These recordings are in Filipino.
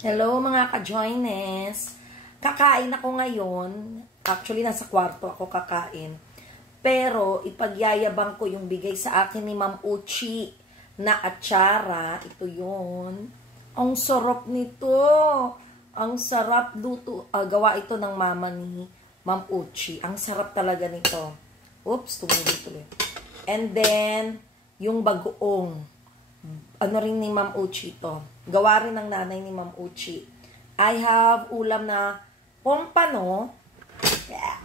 Hello mga ka-joines. Kakain ako ngayon. Actually, nasa kwarto ako kakain. Pero, ipagyayabang ko yung bigay sa akin ni Ma'am Uchi na atsara. Ito yun. Ang sarap nito. Ang sarap luto. Gawa ito ng mama ni Ma'am Uchi. Ang sarap talaga nito. Oops, tuloy. And then, yung bagoong. Ano rin ni Ma'am Uchi to. Gawa rin ng nanay ni Ma'am Uchi. I have ulam na pompano. Yeah.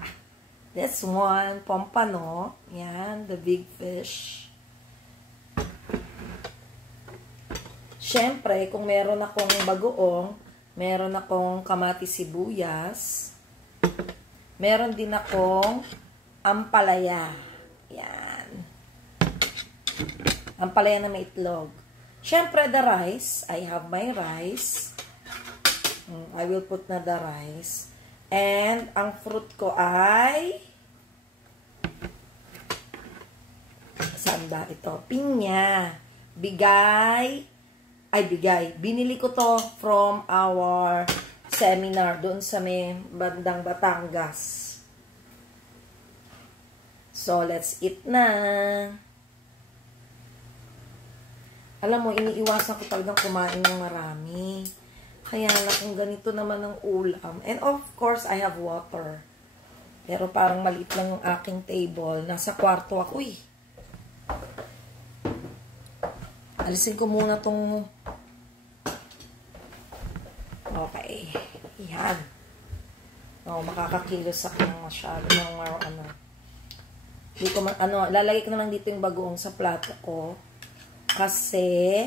This one, pompano. Yan, the big fish. Siyempre, kung meron akong bagoong, meron akong kamatis sibuyas. Meron din akong ampalaya. Yan. Ampalaya na may itlog. Siyempre, the rice. I have my rice. I will put na the rice. And, ang fruit ko ay saan ba ito? Pinya. Bigay. Binili ko to from our seminar doon sa may bandang Batangas. So, let's eat na. Alam mo, iniiwasan ko talagang kumain ng marami. Kaya lang, kung ganito naman ang ulam. And of course, I have water. Pero parang maliit lang yung aking table. Nasa kwarto ako eh. Alisin ko muna tong... Okay. Yan. Makakakilos ako ng masyado ng ano. Di ko lalagay ko na lang dito yung bagoong sa plato ko. Kasi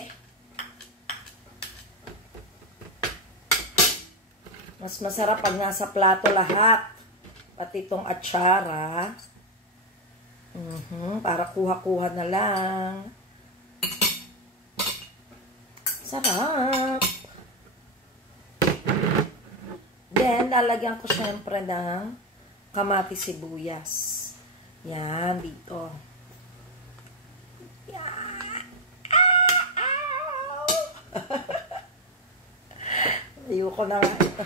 mas masarap pag nasa plato lahat. Pati itong atsara. Para kuha-kuha na lang. Sarap. Then, lalagyan ko syempre ng kamatis sibuyas. Yan, dito. Yan. Ayoko na nga ito.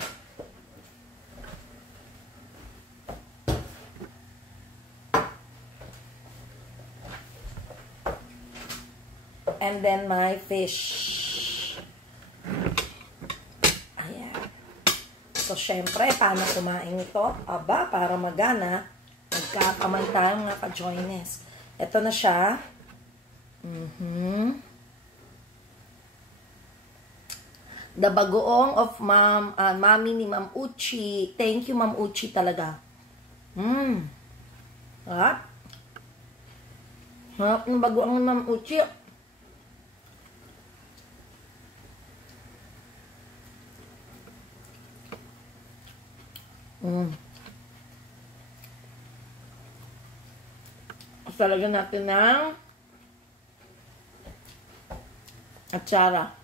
And then my fish. Ayan. So, syempre, paano kumain ito? Aba, para magana, nagkakamay tayo mga ka-joines. Ito na siya. The bagoong of mami ni Ma'am Uchi. Thank you, Ma'am Uchi talaga. Harap. Harap ng bagoong ni Ma'am Uchi. Talaga natin ng atsara.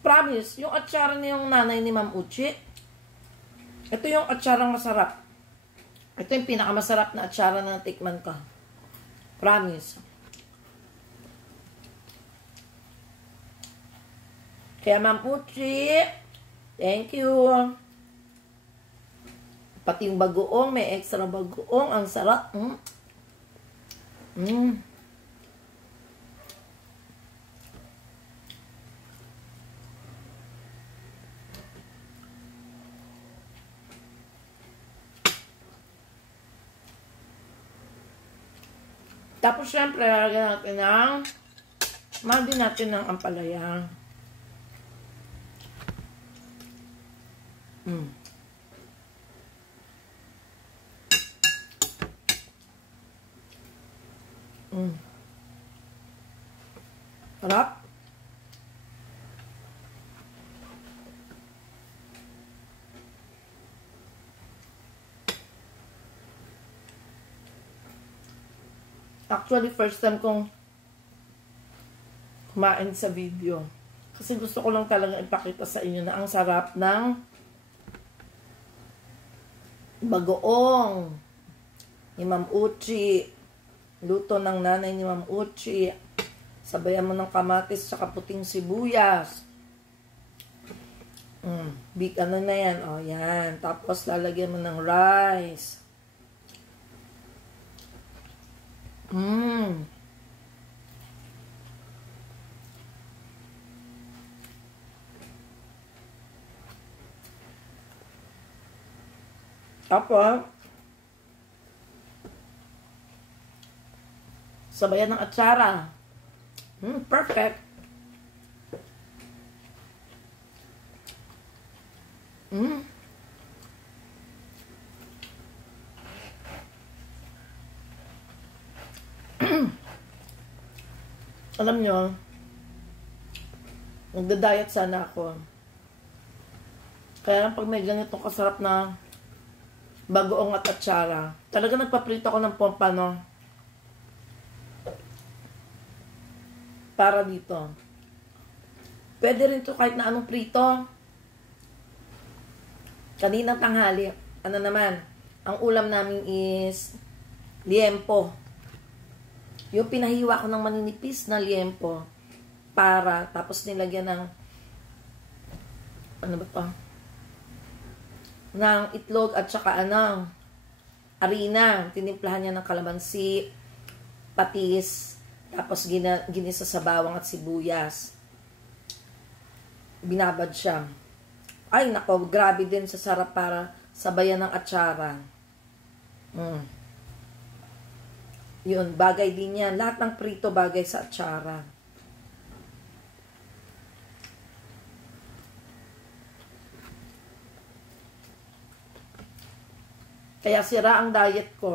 Promise, yung atsara na yung nanay ni Ma'am Uchi, ito yung atsarang masarap. Ito yung pinakamasarap na atsara na natikman ko. Promise. Kaya Ma'am Uchi, thank you. Pati yung bagoong, may extra bagoong, ang sarap. Tapos, syempre, lalagyan natin ng mahal din natin ng ampalaya. Sarap. Actually, first time kong kumain sa video. Kasi gusto ko lang talaga ipakita sa inyo na ang sarap ng bagoong ni Ma'am Uchi. Luto ng nanay ni Ma'am Uchi. Sabayan mo ng kamatis tsaka puting sibuyas. Big ano na yan. O, yan. Tapos, lalagyan mo ng rice. Tapos, sabayan ng atsara. Perfect. Alam nyo, nagda-diet sana ako. Kaya lang pag may ganitong kasarap na bagoong at atsara, talaga nagpaprito ako ng pompano para dito. Pwede rin to kahit na anong prito. Kaninang tanghali, ano naman, ang ulam namin is liempo. Yung pinahiwa ko ng maninipis na liempo para, tapos nilagyan ng, ano ba pa? Ng itlog at saka harina. Tinimplahan niya ng kalamansi, patis, tapos ginisa sa bawang at sibuyas. Binabad siya. Ay, nako, grabe din sa sarap para sabayan ng atsara. Yun, bagay din yan. Lahat ng prito bagay sa atsara. Kaya sira ang diet ko.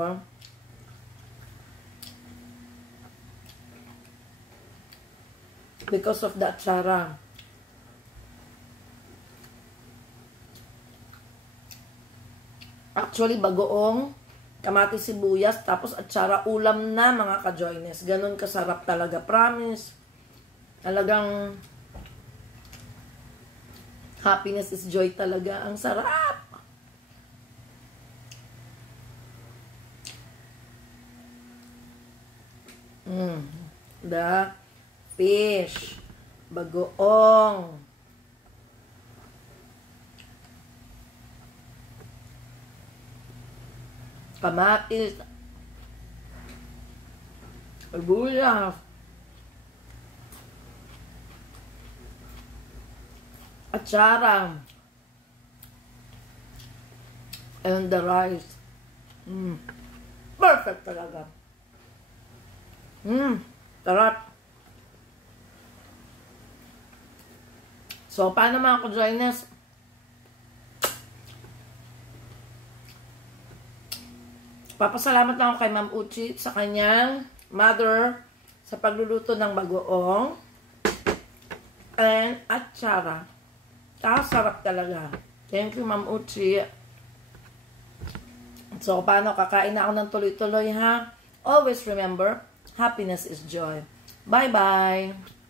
Because of the atsara. Actually, bagoong, kamatis sibuyas, tapos atsara ulam na mga ka-joyness. Ganun kasarap talaga. Promise. Talagang happiness is joy talaga. Ang sarap. The fish. Bagoong. Kamatis. Sibuyas. Atsara. And the rice. Perfect talaga. Sarap. So, paano mga ka-joyness? Papasalamat lang ako kay Ma'am Uchi sa kanyang mother sa pagluluto ng bagoong and atsara. Sarap talaga. Thank you, Ma'am Uchi. So, paano? Kakain na ako ng tuloy-tuloy, ha? Always remember, happiness is joy. Bye-bye!